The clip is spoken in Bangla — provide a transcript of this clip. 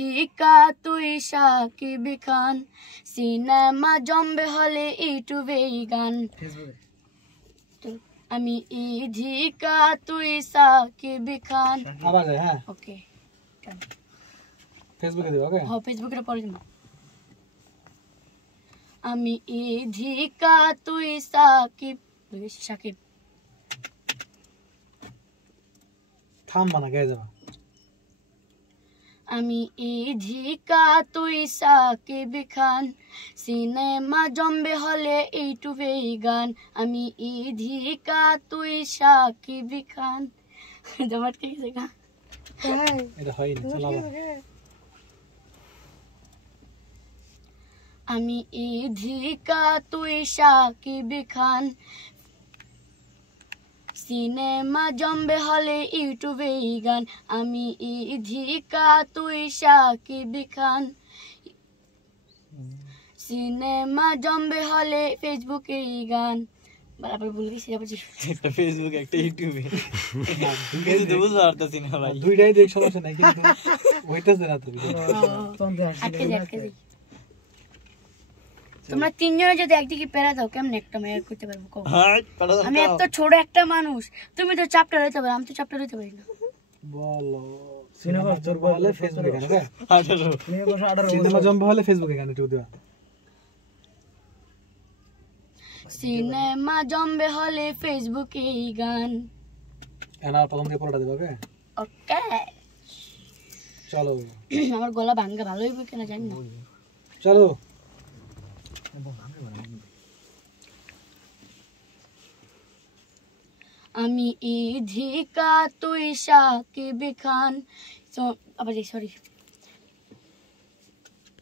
ইকা তুই সাকিব খান সিনেমা জমবে হলে ইউটিউবে গান আমি ইধিকা তুই সাকিব খান আবার হ্যাঁ ওকে ফেসবুকে দিব ওকে হ্যাঁ ফেসবুকে পড়ে দিব আমি ইধিকা তুই সাকিব সাকিব থামবা না গায়ে যাবা আমি ইধিকা তুই সাকিব খান সিনেমা জমবে হলে ইউটিউবে গান আমি ইধিকা তুই সাকিব খান জমাট কে গেছে গা এটা হয় না চলো আমি ইধিকা তুই সাকিব খান সিনেমা জমবে হলে ইউটিউবে গান আমি ইধিকা তুই সাকিব খান সিনেমা জমবে হলে ফেসবুকে গান বরাবর ভুল গেছি আবার একটা ফেসবুক একটা ইউটিউবে কিছু তো বুঝতে পারতাছি না ভাই দুইটাই দেখ সমস্যা নাই কিন্তু হইতাছে না তুমি আটকে তোমরা তিনজনে যদি একদিকে পেরা দাও কেমন একটা মেয়ের করতে পারবো আমি এত ছোট একটা মানুষ তুমি তো চ্যাপ্টার হইতে পারো আমি তো চ্যাপ্টার হইতে পারি না বলো সিনেমা জম্ব হলে ফেসবুকে গান ওকে 18 সিনেমা জম্ব হলে ফেসবুকে গান একটু দিবা সিনেমা জমবে হলে ফেসবুকে গান এনা প্রথম দিয়ে পড়াটা দিবা ওকে ওকে চলো আমার গলা ভাঙা ভালো হইব কিনা জানি না চলো আমি ইধিকা তুই সাকিব খান আবার সরি